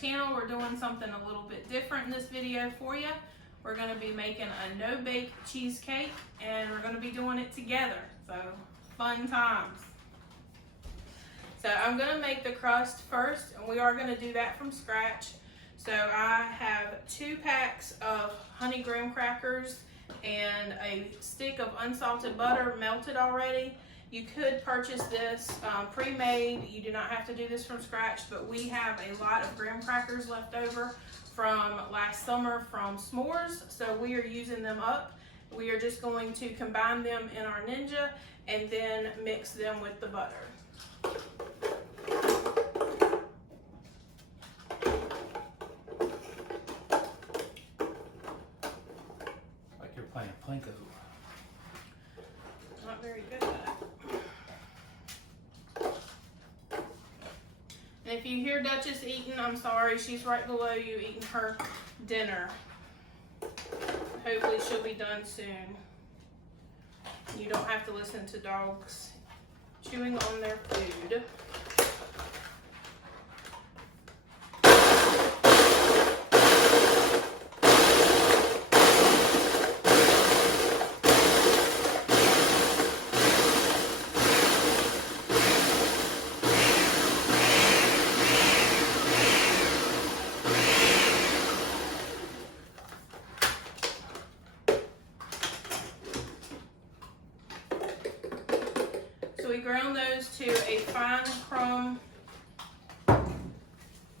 channel, we're doing something a little bit different in this video for you. We're going to be making a no bake cheesecake, and we're going to be doing it together. So fun times. So I'm going to make the crust first, and we are going to do that from scratch. So I have 2 packs of honey graham crackers and a stick of unsalted butter melted already. You could purchase this pre-made. You do not have to do this from scratch, but we have a lot of graham crackers left over from last summer from s'mores, so we are using them up. We are just going to combine them in our Ninja and then mix them with the butter. Like you're playing Plinko. Not very good at it. And if you hear Duchess eating, I'm sorry, she's right below you eating her dinner. Hopefully she'll be done soon. You don't have to listen to dogs chewing on their food. So we ground those to a fine crumb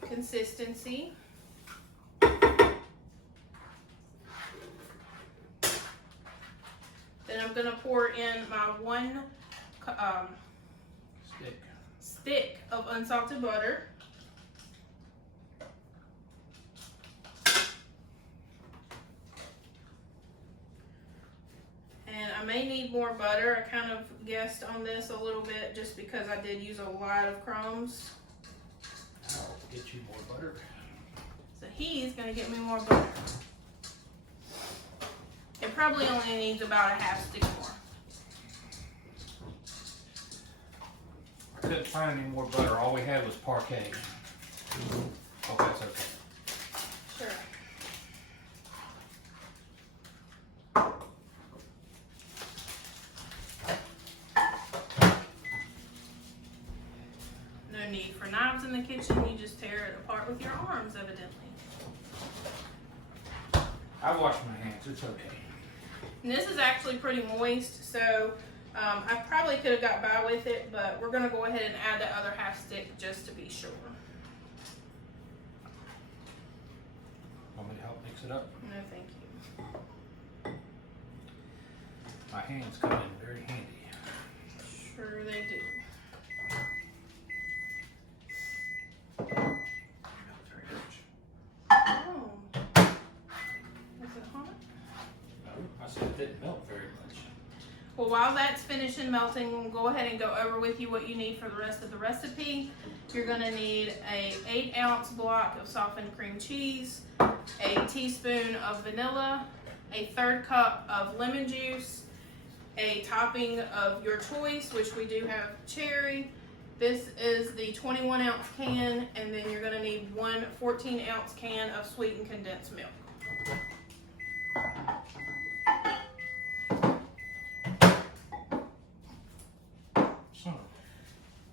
consistency. Then I'm going to pour in my 1 stick of unsalted butter. And I may need more butter. I kind of guessed on this a little bit just because I did use a lot of crumbs. I'll get you more butter. So he's gonna get me more butter. It probably only needs about a half stick more. I couldn't find any more butter. All we had was parquet. Oh, that's okay. Sure. No need for knives in the kitchen. You just tear it apart with your arms, evidently. I wash my hands. It's okay. And this is actually pretty moist, so I probably could have got by with it, but we're gonna go ahead and add the other half stick just to be sure. Want me to help mix it up? No, thank you. My hands come in very handy. Sure they do. Not very much. Oh. Is it hot? No, I said it didn't melt very much. Well, while that's finishing melting, we'll go ahead and go over with you what you need for the rest of the recipe. You're gonna need a 8-ounce block of softened cream cheese, a teaspoon of vanilla, a 1/3 cup of lemon juice, a topping of your choice, which we do have cherry. This is the 21-ounce can, and then you're gonna need 1 14-ounce can of sweetened condensed milk.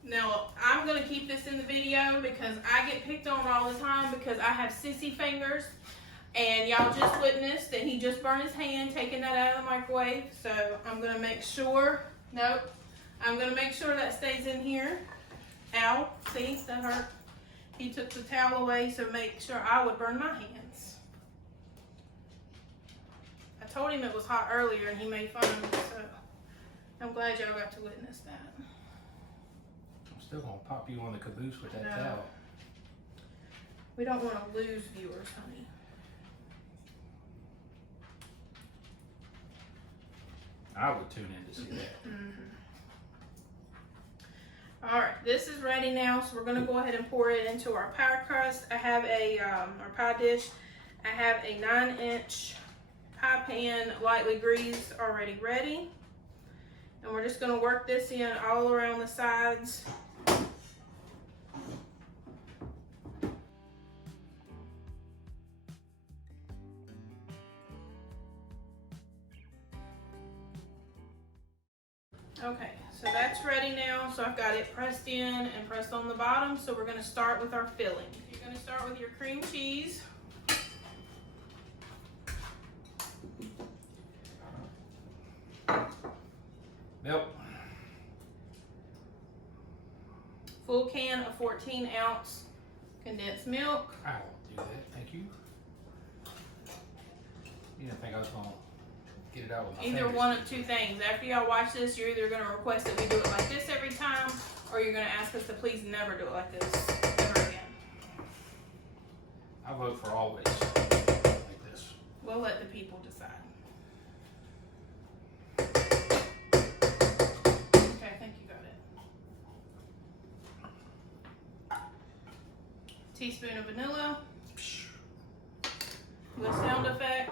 Now, I'm going to keep this in the video because I get picked on all the time because I have sissy fingers. And y'all just witnessed that he just burned his hand taking that out of the microwave. So I'm going to make sure, I'm going to make sure that stays in here. Ow, see, that hurt. He took the towel away, so make sure I would burn my hands. I told him it was hot earlier and he made fun of me, so I'm glad y'all got to witness that. Still gonna pop you on the caboose with that No. towel. We don't want to lose viewers, honey. I would tune in to see that. All right, this is ready now, so we're gonna go ahead and pour it into our pie crust. I have a, our pie dish. I have a 9-inch pie pan, lightly greased, already ready. And we're just gonna work this in all around the sides. Okay, so that's ready now. So I've got it pressed in and pressed on the bottom. So we're gonna start with our filling. You're gonna start with your cream cheese. Milk. Full can of 14-ounce condensed milk. I won't do that, thank you. You didn't think I was gonna get it out with my Either fingers. one of two things. After y'all watch this, you're either gonna request that we do it like this every time, or you're gonna ask us to please never do it like this ever again. I vote for always like this. We'll let the people decide. Okay, I think you got it. Teaspoon of vanilla with sound effect,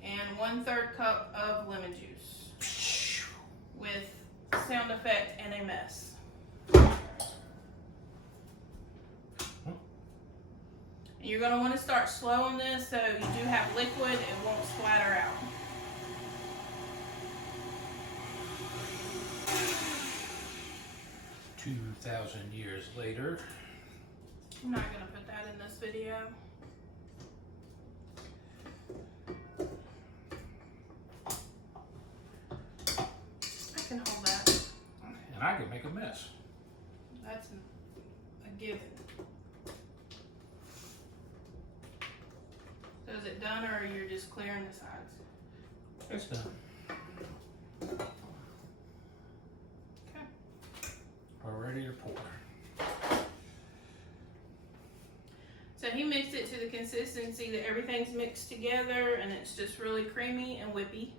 and 1/3 cup of lemon juice with sound effect and a mess. And you're going to want to start slow on this so you do have liquid, it won't splatter out. $2,000 years later. I'm not going to put that in this video. I can hold that. And I can make a mess. That's a given. So is it done, or you're just clearing the sides? It's done. Okay. We're ready to pour. So he mixed it to the consistency that everything's mixed together and it's just really creamy and whippy.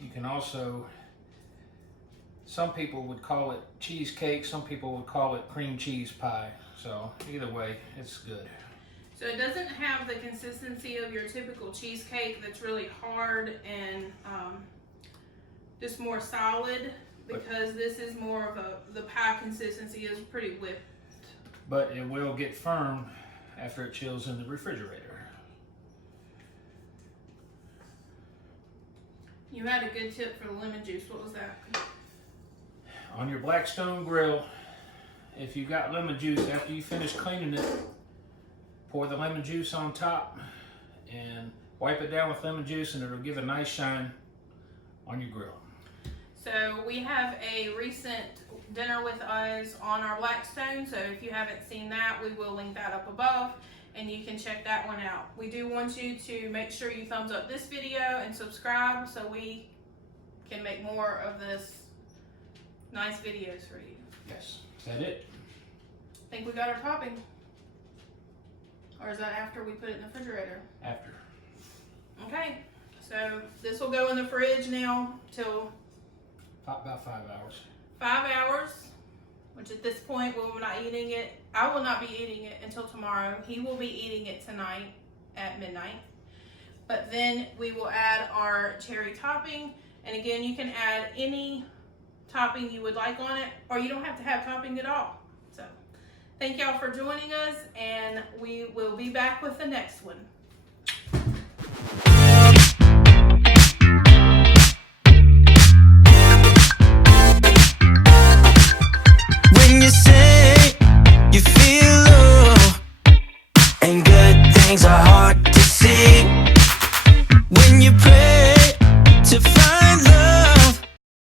You can also, some people would call it cheesecake, some people would call it cream cheese pie. So either way, it's good. So it doesn't have the consistency of your typical cheesecake that's really hard and just more solid, because this is more of the pie consistency is pretty whipped. But it will get firm after it chills in the refrigerator. You had a good tip for the lemon juice. What was that? On your Blackstone grill, if you got lemon juice, after you finish cleaning it, pour the lemon juice on top and wipe it down with lemon juice, and it'll give a nice shine on your grill. So we have a recent dinner with us on our Blackstone, so if you haven't seen that, we will link that up above and you can check that one out. We do want you to make sure you thumbs up this video and subscribe so we can make more of this nice videos for you. Yes. Is that it? I think we got our topping. Or is that after we put it in the refrigerator? After. Okay, so this will go in the fridge now till About 5 hours. 5 hours, which at this point we're not eating it. I will not be eating it until tomorrow. He will be eating it tonight at midnight. But then we will add our cherry topping. And again, you can add any topping you would like on it, or you don't have to have topping at all. So thank y'all for joining us, and we will be back with the next one.